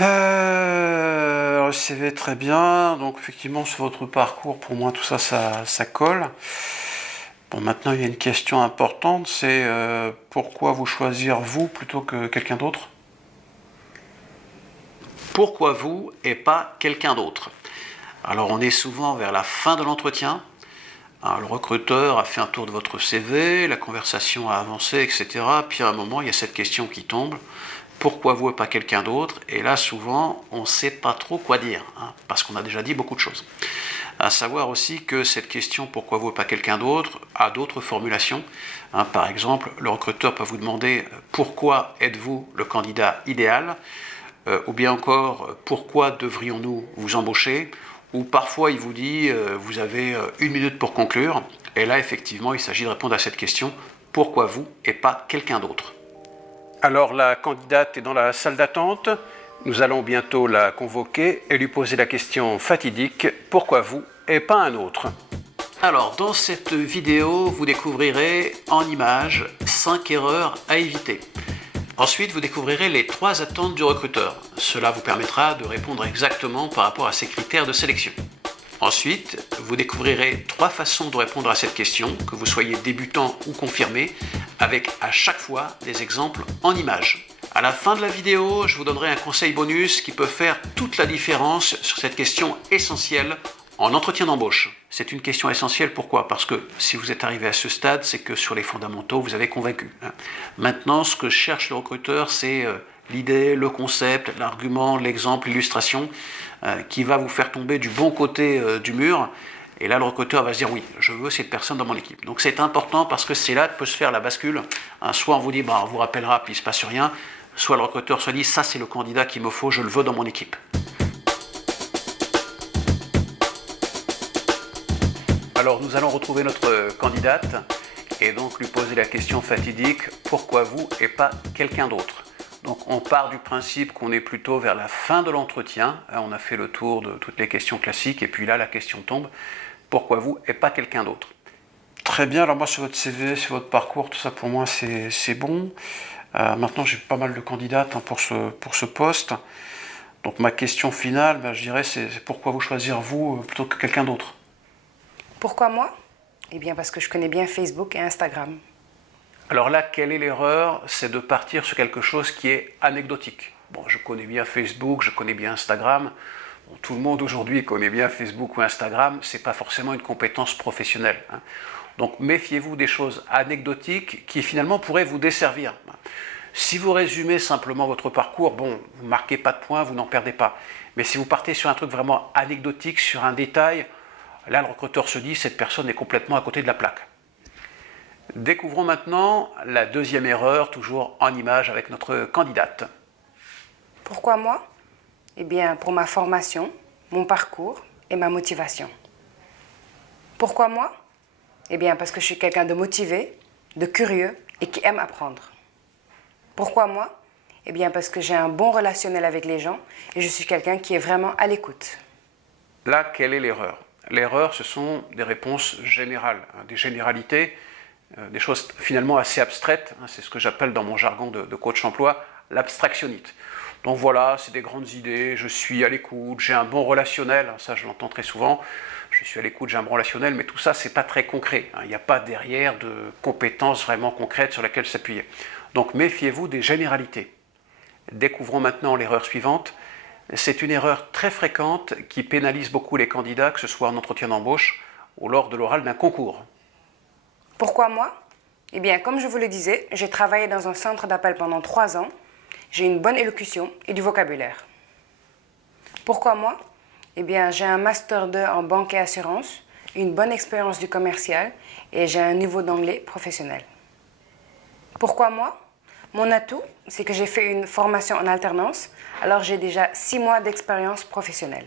Le CV très bien, donc effectivement sur votre parcours, pour moi tout ça, ça colle. Bon, maintenant il y a une question importante, c'est pourquoi vous choisir vous plutôt que quelqu'un d'autre? Pourquoi vous et pas quelqu'un d'autre? Alors on est souvent vers la fin de l'entretien. Alors, le recruteur a fait un tour de votre CV, la conversation a avancé, etc. Puis à un moment, il y a cette question qui tombe. Pourquoi vous et pas quelqu'un d'autre? Et là, souvent, on ne sait pas trop quoi dire, parce qu'on a déjà dit beaucoup de choses. À savoir aussi que cette question pourquoi vous et pas quelqu'un d'autre a d'autres formulations. Par exemple, le recruteur peut vous demander pourquoi êtes-vous le candidat idéal, ou bien encore pourquoi devrions-nous vous embaucher, ou parfois il vous dit vous avez 1 minute pour conclure, et là effectivement il s'agit de répondre à cette question pourquoi vous et pas quelqu'un d'autre. Alors la candidate est dans la salle d'attente, nous allons bientôt la convoquer et lui poser la question fatidique pourquoi vous et pas un autre. Alors dans cette vidéo vous découvrirez en images 5 erreurs à éviter. Ensuite, vous découvrirez les 3 attentes du recruteur. Cela vous permettra de répondre exactement par rapport à ses critères de sélection. Ensuite, vous découvrirez 3 façons de répondre à cette question, que vous soyez débutant ou confirmé, avec à chaque fois des exemples en images. À la fin de la vidéo, je vous donnerai un conseil bonus qui peut faire toute la différence sur cette question essentielle en entretien d'embauche. C'est une question essentielle, pourquoi? Parce que si vous êtes arrivé à ce stade, c'est que sur les fondamentaux, vous avez convaincu. Maintenant, ce que cherche le recruteur, c'est l'idée, le concept, l'argument, l'exemple, l'illustration, qui va vous faire tomber du bon côté du mur. Et là, le recruteur va se dire, oui, je veux cette personne dans mon équipe. Donc c'est important parce que c'est là que peut se faire la bascule. Soit on vous dit, on vous rappellera, puis il ne se passe rien. Soit le recruteur se dit, ça c'est le candidat qu'il me faut, je le veux dans mon équipe. Alors nous allons retrouver notre candidate et donc lui poser la question fatidique « Pourquoi vous et pas quelqu'un d'autre ?» Donc on part du principe qu'on est plutôt vers la fin de l'entretien, on a fait le tour de toutes les questions classiques et puis là la question tombe « Pourquoi vous et pas quelqu'un d'autre ?» Très bien, alors moi sur votre CV, sur votre parcours, tout ça pour moi c'est bon. Maintenant j'ai pas mal de candidates pour ce poste. Donc ma question finale, je dirais c'est pourquoi vous choisir vous plutôt que quelqu'un d'autre? Pourquoi moi? Eh bien parce que je connais bien Facebook et Instagram. Alors là, quelle est l'erreur? C'est de partir sur quelque chose qui est anecdotique. Bon, je connais bien Facebook, je connais bien Instagram. Bon, tout le monde aujourd'hui connaît bien Facebook ou Instagram. Ce n'est pas forcément une compétence professionnelle. Donc méfiez-vous des choses anecdotiques qui finalement pourraient vous desservir. Si vous résumez simplement votre parcours, vous ne marquez pas de points, vous n'en perdez pas. Mais si vous partez sur un truc vraiment anecdotique, sur un détail, là le recruteur se dit cette personne est complètement à côté de la plaque. Découvrons maintenant la deuxième erreur, toujours en image avec notre candidate. Pourquoi moi? Eh bien pour ma formation, mon parcours et ma motivation. Pourquoi moi? Eh bien parce que je suis quelqu'un de motivé, de curieux et qui aime apprendre. Pourquoi moi? Eh bien parce que j'ai un bon relationnel avec les gens et je suis quelqu'un qui est vraiment à l'écoute. Là, quelle est l'erreur? L'erreur, ce sont des réponses générales, des généralités, des choses finalement assez abstraites. C'est ce que j'appelle dans mon jargon de coach emploi, l'abstractionnite. Donc voilà, c'est des grandes idées, je suis à l'écoute, j'ai un bon relationnel, ça je l'entends très souvent, je suis à l'écoute, j'ai un bon relationnel, mais tout ça c'est pas très concret. Il n'y a pas derrière de compétences vraiment concrètes sur lesquelles s'appuyer. Donc méfiez-vous des généralités. Découvrons maintenant l'erreur suivante. C'est une erreur très fréquente qui pénalise beaucoup les candidats, que ce soit en entretien d'embauche ou lors de l'oral d'un concours. Pourquoi moi? Eh bien, comme je vous le disais, j'ai travaillé dans un centre d'appel pendant 3 ans. J'ai une bonne élocution et du vocabulaire. Pourquoi moi? Eh bien, j'ai un Master 2 en banque et assurance, une bonne expérience du commercial et j'ai un niveau d'anglais professionnel. Pourquoi moi? Mon atout, c'est que j'ai fait une formation en alternance, alors j'ai déjà 6 mois d'expérience professionnelle.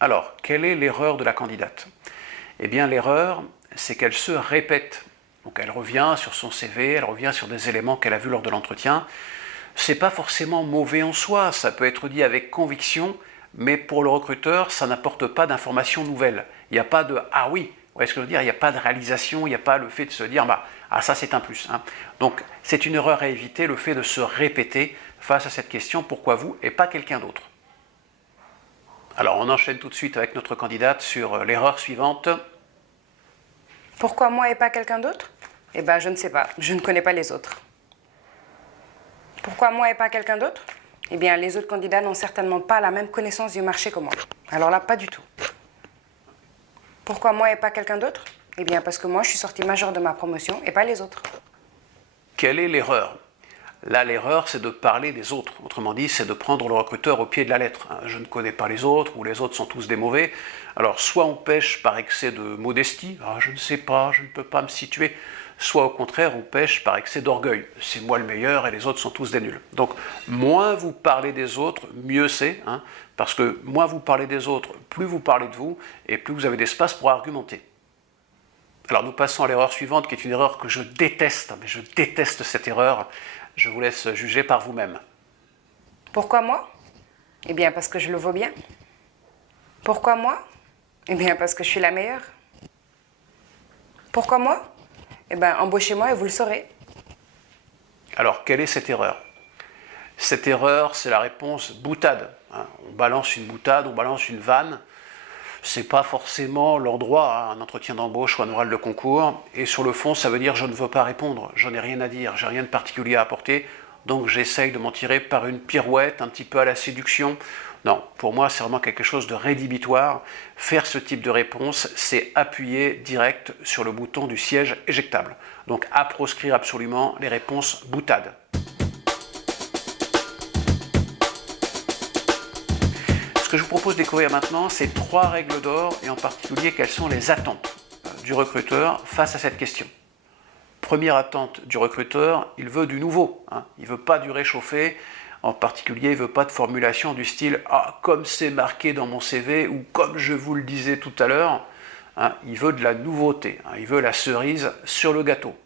Alors, quelle est l'erreur de la candidate? Eh bien, l'erreur, c'est qu'elle se répète. Donc, elle revient sur son CV, elle revient sur des éléments qu'elle a vus lors de l'entretien. C'est pas forcément mauvais en soi, ça peut être dit avec conviction, mais pour le recruteur, ça n'apporte pas d'informations nouvelles. Il n'y a pas de « ah oui », vous voyez ce que je veux dire? Il n'y a pas de réalisation, il n'y a pas le fait de se dire « ah ça c'est un plus ». Donc c'est une erreur à éviter, le fait de se répéter, face à cette question, pourquoi vous et pas quelqu'un d'autre? Alors on enchaîne tout de suite avec notre candidate sur l'erreur suivante. Pourquoi moi et pas quelqu'un d'autre? Eh bien, je ne sais pas, je ne connais pas les autres. Pourquoi moi et pas quelqu'un d'autre? Eh bien, les autres candidats n'ont certainement pas la même connaissance du marché que moi. Alors là, pas du tout. Pourquoi moi et pas quelqu'un d'autre? Eh bien, parce que moi, je suis sortie majeure de ma promotion et pas les autres. Quelle est l'erreur? Là, l'erreur, c'est de parler des autres. Autrement dit, c'est de prendre le recruteur au pied de la lettre. Je ne connais pas les autres, ou les autres sont tous des mauvais. Alors, soit on pêche par excès de modestie, je ne sais pas, je ne peux pas me situer, soit au contraire, on pêche par excès d'orgueil. C'est moi le meilleur et les autres sont tous des nuls. Donc, moins vous parlez des autres, mieux c'est, parce que moins vous parlez des autres, plus vous parlez de vous, et plus vous avez d'espace pour argumenter. Alors, nous passons à l'erreur suivante, qui est une erreur que je déteste, mais je déteste cette erreur. Je vous laisse juger par vous-même. Pourquoi moi? Eh bien, parce que je le vaux bien. Pourquoi moi? Eh bien, parce que je suis la meilleure. Pourquoi moi? Eh bien, embauchez-moi et vous le saurez. Alors, quelle est cette erreur? Cette erreur, c'est la réponse boutade. On balance une boutade, on balance une vanne. C'est pas forcément l'endroit, un entretien d'embauche ou un oral de concours. Et sur le fond, ça veut dire je ne veux pas répondre, j'en ai rien à dire, j'ai rien de particulier à apporter. Donc j'essaye de m'en tirer par une pirouette, un petit peu à la séduction. Non, pour moi, c'est vraiment quelque chose de rédhibitoire. Faire ce type de réponse, c'est appuyer direct sur le bouton du siège éjectable. Donc à proscrire absolument les réponses boutades. Ce que je vous propose de découvrir maintenant, c'est 3 règles d'or et en particulier quelles sont les attentes du recruteur face à cette question. Première attente du recruteur, il veut du nouveau, il ne veut pas du réchauffé, en particulier il ne veut pas de formulation du style « Ah, comme c'est marqué dans mon CV » ou « Comme je vous le disais tout à l'heure », il veut de la nouveauté, il veut la cerise sur le gâteau.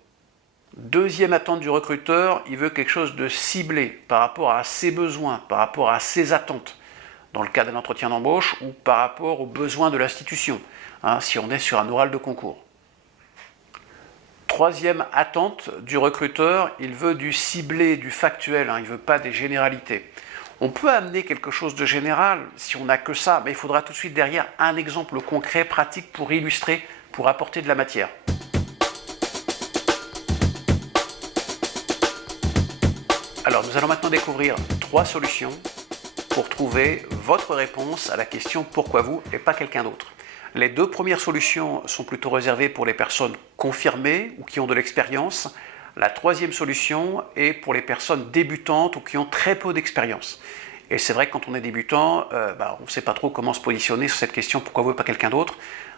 Deuxième attente du recruteur, il veut quelque chose de ciblé par rapport à ses besoins, par rapport à ses attentes, dans le cas d'un entretien d'embauche ou par rapport aux besoins de l'institution, si on est sur un oral de concours. Troisième attente du recruteur, il veut du ciblé, du factuel, il ne veut pas des généralités. On peut amener quelque chose de général si on n'a que ça, mais il faudra tout de suite derrière un exemple concret, pratique pour illustrer, pour apporter de la matière. Alors nous allons maintenant découvrir 3 solutions pour trouver votre réponse à la question « Pourquoi vous et pas quelqu'un d'autre ?» Les 2 premières solutions sont plutôt réservées pour les personnes confirmées ou qui ont de l'expérience. La 3e solution est pour les personnes débutantes ou qui ont très peu d'expérience. Et c'est vrai que quand on est débutant, on ne sait pas trop comment se positionner sur cette question « Pourquoi vous et pas quelqu'un d'autre ?»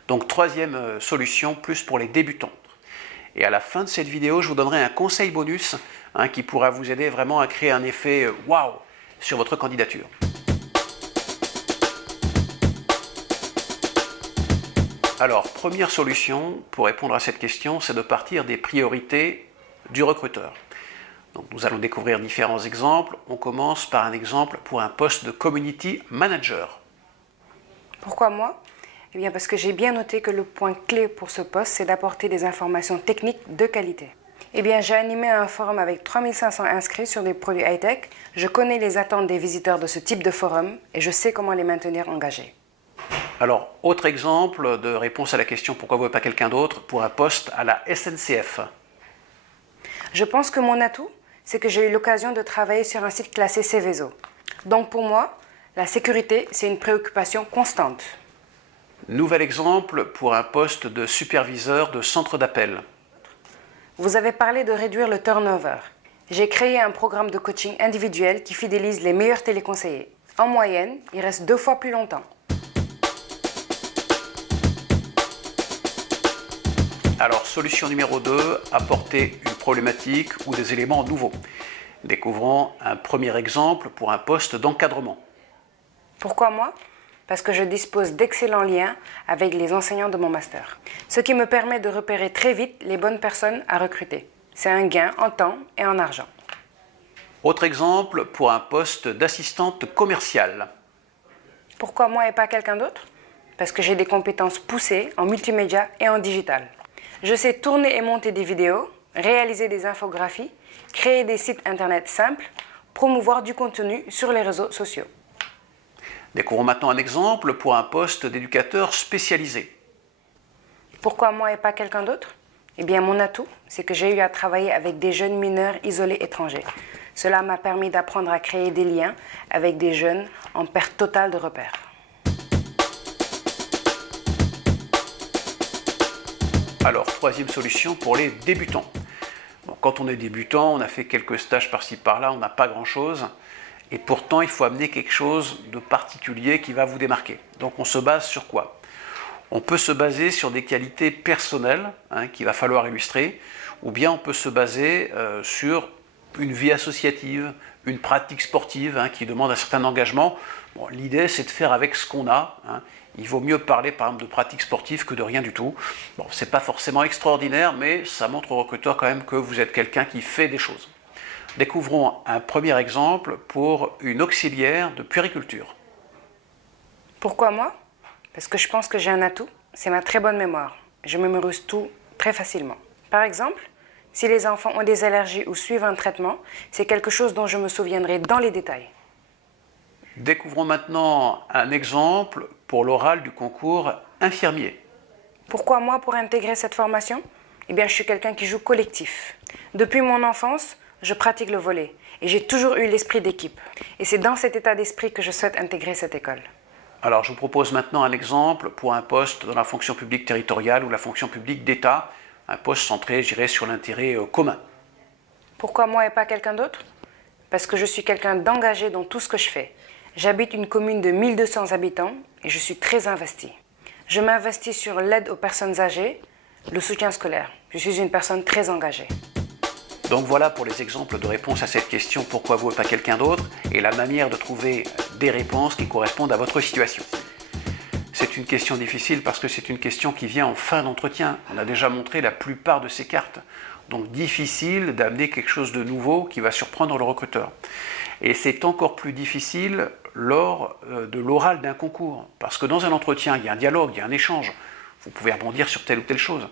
Donc 3e solution, plus pour les débutants. Et à la fin de cette vidéo, je vous donnerai un conseil bonus qui pourra vous aider vraiment à créer un effet « Waouh !» sur votre candidature. Alors, première solution pour répondre à cette question, c'est de partir des priorités du recruteur. Donc, nous allons découvrir différents exemples. On commence par un exemple pour un poste de Community Manager. Pourquoi moi? Eh bien, parce que j'ai bien noté que le point clé pour ce poste, c'est d'apporter des informations techniques de qualité. Eh bien, j'ai animé un forum avec 3500 inscrits sur des produits high-tech. Je connais les attentes des visiteurs de ce type de forum et je sais comment les maintenir engagés. Alors, autre exemple de réponse à la question « Pourquoi vous et pas quelqu'un d'autre ?» pour un poste à la SNCF. Je pense que mon atout, c'est que j'ai eu l'occasion de travailler sur un site classé Céveso. Donc pour moi, la sécurité, c'est une préoccupation constante. Nouvel exemple pour un poste de superviseur de centre d'appel. Vous avez parlé de réduire le turnover. J'ai créé un programme de coaching individuel qui fidélise les meilleurs téléconseillers. En moyenne, ils restent 2 fois plus longtemps. Alors, solution numéro 2, apporter une problématique ou des éléments nouveaux. Découvrons un premier exemple pour un poste d'encadrement. Pourquoi moi? Parce que je dispose d'excellents liens avec les enseignants de mon master. Ce qui me permet de repérer très vite les bonnes personnes à recruter. C'est un gain en temps et en argent. Autre exemple pour un poste d'assistante commerciale. Pourquoi moi et pas quelqu'un d'autre? Parce que j'ai des compétences poussées en multimédia et en digital. Je sais tourner et monter des vidéos, réaliser des infographies, créer des sites internet simples, promouvoir du contenu sur les réseaux sociaux. Découvrons maintenant un exemple pour un poste d'éducateur spécialisé. Pourquoi moi et pas quelqu'un d'autre? Eh bien, mon atout, c'est que j'ai eu à travailler avec des jeunes mineurs isolés étrangers. Cela m'a permis d'apprendre à créer des liens avec des jeunes en perte totale de repères. Alors, troisième solution pour les débutants. Bon, quand on est débutant, on a fait quelques stages par-ci par-là, on n'a pas grand-chose. Et pourtant, il faut amener quelque chose de particulier qui va vous démarquer. Donc, on se base sur quoi? On peut se baser sur des qualités personnelles qu'il va falloir illustrer, ou bien on peut se baser sur une vie associative, une pratique sportive qui demande un certain engagement. Bon, l'idée, c'est de faire avec ce qu'on a. Il vaut mieux parler, par exemple, de pratique sportive que de rien du tout. Bon, c'est pas forcément extraordinaire, mais ça montre au recruteur quand même que vous êtes quelqu'un qui fait des choses. Découvrons un premier exemple pour une auxiliaire de puériculture. Pourquoi moi? Parce que je pense que j'ai un atout, c'est ma très bonne mémoire. Je mémorise tout très facilement. Par exemple, si les enfants ont des allergies ou suivent un traitement, c'est quelque chose dont je me souviendrai dans les détails. Découvrons maintenant un exemple pour l'oral du concours infirmier. Pourquoi moi pour intégrer cette formation? Eh bien, je suis quelqu'un qui joue collectif. Depuis mon enfance, je pratique le volley et j'ai toujours eu l'esprit d'équipe. Et c'est dans cet état d'esprit que je souhaite intégrer cette école. Alors, je vous propose maintenant un exemple pour un poste dans la fonction publique territoriale ou la fonction publique d'État, un poste centré, je dirais, sur l'intérêt commun. Pourquoi moi et pas quelqu'un d'autre? Parce que je suis quelqu'un d'engagé dans tout ce que je fais. J'habite une commune de 1200 habitants et je suis très investi. Je m'investis sur l'aide aux personnes âgées, le soutien scolaire. Je suis une personne très engagée. Donc voilà pour les exemples de réponses à cette question « Pourquoi vous et pas quelqu'un d'autre ?» et la manière de trouver des réponses qui correspondent à votre situation. C'est une question difficile parce que c'est une question qui vient en fin d'entretien. On a déjà montré la plupart de ces cartes. Donc difficile d'amener quelque chose de nouveau qui va surprendre le recruteur. Et c'est encore plus difficile lors de l'oral d'un concours. Parce que dans un entretien, il y a un dialogue, il y a un échange. Vous pouvez rebondir sur telle ou telle chose.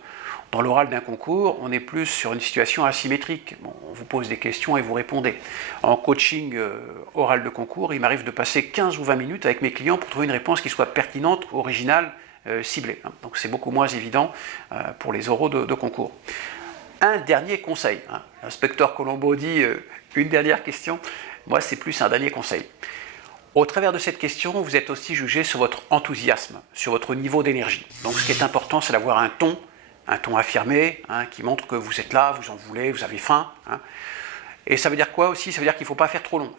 Dans l'oral d'un concours, on est plus sur une situation asymétrique. Bon, on vous pose des questions et vous répondez. En coaching oral de concours, il m'arrive de passer 15 ou 20 minutes avec mes clients pour trouver une réponse qui soit pertinente, originale, ciblée. Donc c'est beaucoup moins évident pour les oraux de concours. Un dernier conseil. L'inspecteur Colombo dit une dernière question. Moi, c'est plus un dernier conseil. Au travers de cette question, vous êtes aussi jugé sur votre enthousiasme, sur votre niveau d'énergie. Donc ce qui est important, c'est d'avoir un ton affirmé, qui montre que vous êtes là, vous en voulez, vous avez faim. Et ça veut dire quoi aussi? Ça veut dire qu'il ne faut pas faire trop long.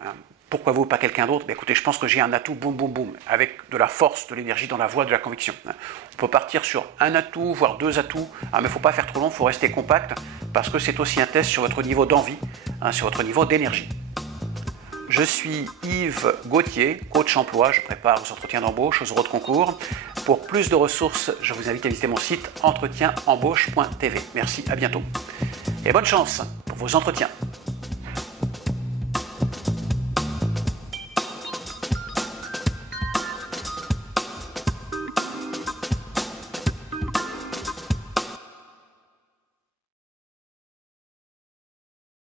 Pourquoi vous, pas quelqu'un d'autre? Écoutez, je pense que j'ai un atout, boum, boum, boum, avec de la force, de l'énergie dans la voix, de la conviction. On peut partir sur un atout, voire deux atouts, mais il ne faut pas faire trop long, il faut rester compact, parce que c'est aussi un test sur votre niveau d'envie, sur votre niveau d'énergie. Je suis Yves Gauthier, coach emploi, je prépare aux entretiens d'embauche, aux oraux de concours. Pour plus de ressources, je vous invite à visiter mon site entretienembauche.tv. Merci, à bientôt. Et bonne chance pour vos entretiens.